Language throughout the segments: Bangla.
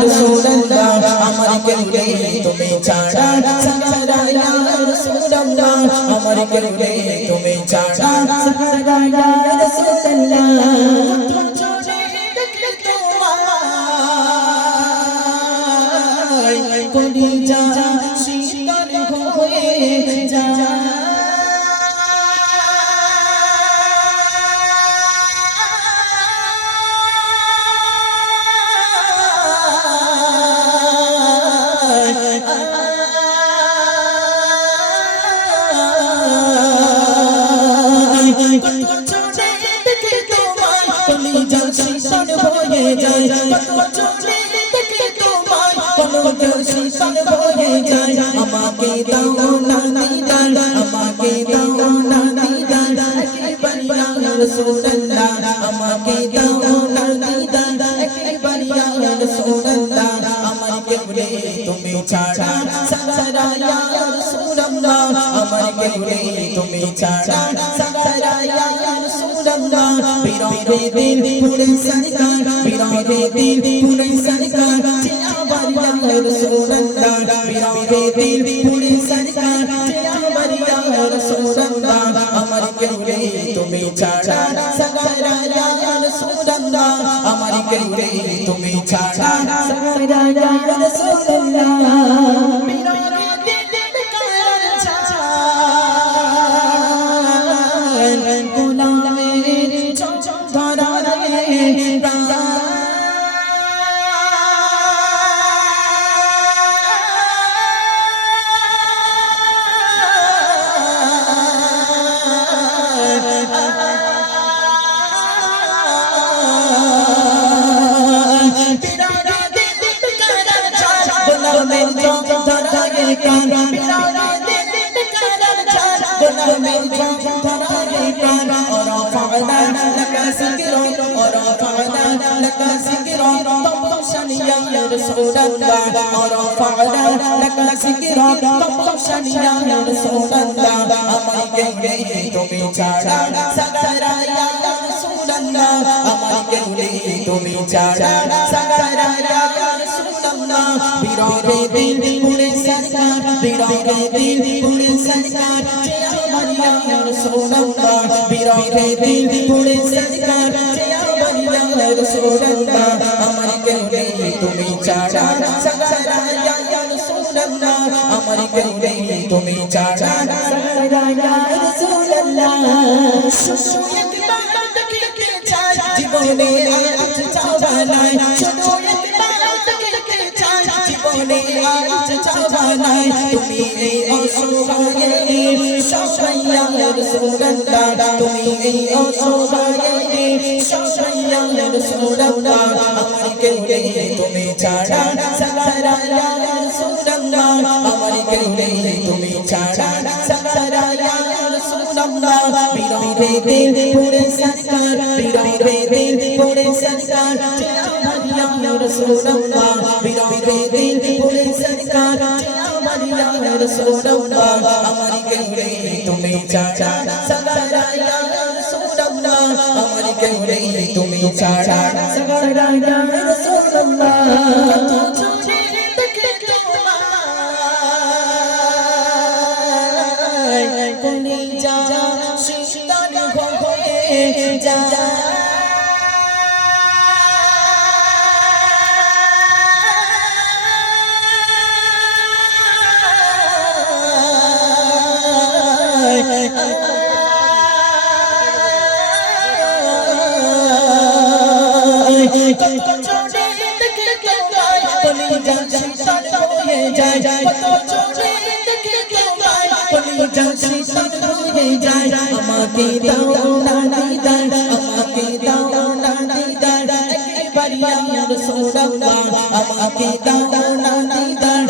রাসূলুল্লাহ আমার কেউলে তুমি ছাড়া সাহারা ইয়া রাসূলুল্লাহ আমার কেউলে তুমি ছাড়া সাহারা ইয়া রাসূলুল্লাহ কলিজা শীতল হয়ে যায় কলিজা শীতল হয়ে যায় আমাকে দাও না দিদার আমাকে দাও না দিদার একবার ইয়া রাসূলুল্লাহ আমাকে দাও না দিদার একবার ইয়া রাসূলুল্লাহ আমার কেউলে তুমি ছাড়া সাহারা ইয়া রাসূলুল্লাহ আমার কেউলে তুমি ছাড়া সাহারা ইয়া রাসূলুল্লাহ বিরহে দিল পুরে সরকার বিরহে দিল পুরে সরকার রাসূলুল্লাহ বিরহে দিল পুরে সরকার আমার ইয়া রাসূলুল্লাহ আমার কেউলে তুমি ছাড়া সাহারা ইয়া রাসূলুল্লাহ আমার কেউলে তুমি ছাড়া সাহারা ইয়া রাসূলুল্লাহ বিরহে দিল কার ছাড় গোলামের ধরা রে ورفعنا لك ذكرك ورفعنا لك ذكرك طبشا يا رسول الله ورفعنا لك ذكرك طبشا يا رسول الله আমার কেউলে তুমি ছাড়া সাহারা ইয়া রাসূলুল্লাহ আমার কেউলে তুমি ছাড়া সাহারা ইয়া রাসূলুল্লাহ বিরহে দিল পুরে সরকার বিরহে দিল পুরে সরকার আমার ইয়া রাসূলুল্লাহ বিরহে দিল পুরে সরকার আমার ইয়া রাসূলুল্লাহ আমার কেউলে তুমি ছাড়া সাহারা ইয়া রাসূলুল্লাহ আমার কেউলে তুমি ছাড়া সাহারা ইয়া রাসূলুল্লাহ শুধু একবার দেখতে চাই জীবনে আজ চাওয়া নাই শুধু একবার দেখতে চাই জীবনে আজ চাওয়া নাই তুমি এই অসহায়ের সহায় ইয়া রাসূলুল্লাহ তুমি এই অসহায়ের সহায় ইয়া রাসূলুল্লাহ আমার কেউলে তুমি ছাড়া সাহারা ইয়া রাসূলুল্লাহ আমার কেউলে তুমি ছাড়া সাহারা ইয়া রাসূলুল্লাহ বিরহে দিল পুরে সরকার বিরহে দিল পুরে সরকার আমার ইয়া রাসূলুল্লাহ বিরহে দিল পুরে সরকার আমার ইয়া রাসূলুল্লাহ আমার কেউলে তুমি ছাড়া সাহারা ইয়া রাসূলুল্লাহ আমার কেউলে তুমি ছাড়া সাহারা ইয়া রাসূলুল্লাহ কলিজা শীতল হয়ে যায় কলিজা শীতল হয়ে যায় কলিজা শীতল হয়ে যায় আমাকে দাও না দিদার আমাকে দাও না দিদার একবার ইয়া রাসূলুল্লাহ আমাকে দাও না দিদার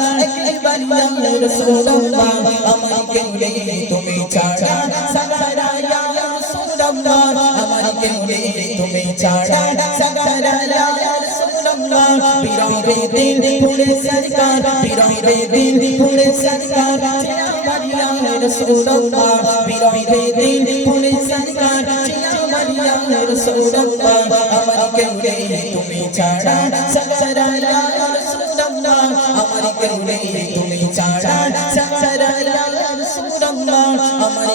একবার ইয়া রাসূলুল্লাহ আমার কেউলে তুমি ছাড়া সাহারা ইয়া রাসূলুল্লাহ আমার কেউলে তুমি ছাড়া সাহারা ইয়া রাসূলুল্লাহ বিরহে দিল পুরে সরকার বিরহে দিল পুরে সরকার আমার ইয়া রাসূলুল্লাহ বিরহে দিল পুরে সরকার আমার ইয়া রাসূলুল্লাহ আমার কেউলে তুমি ছাড়া সাহারা ইয়া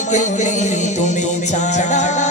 কেউ নেই তুমি ছাড়া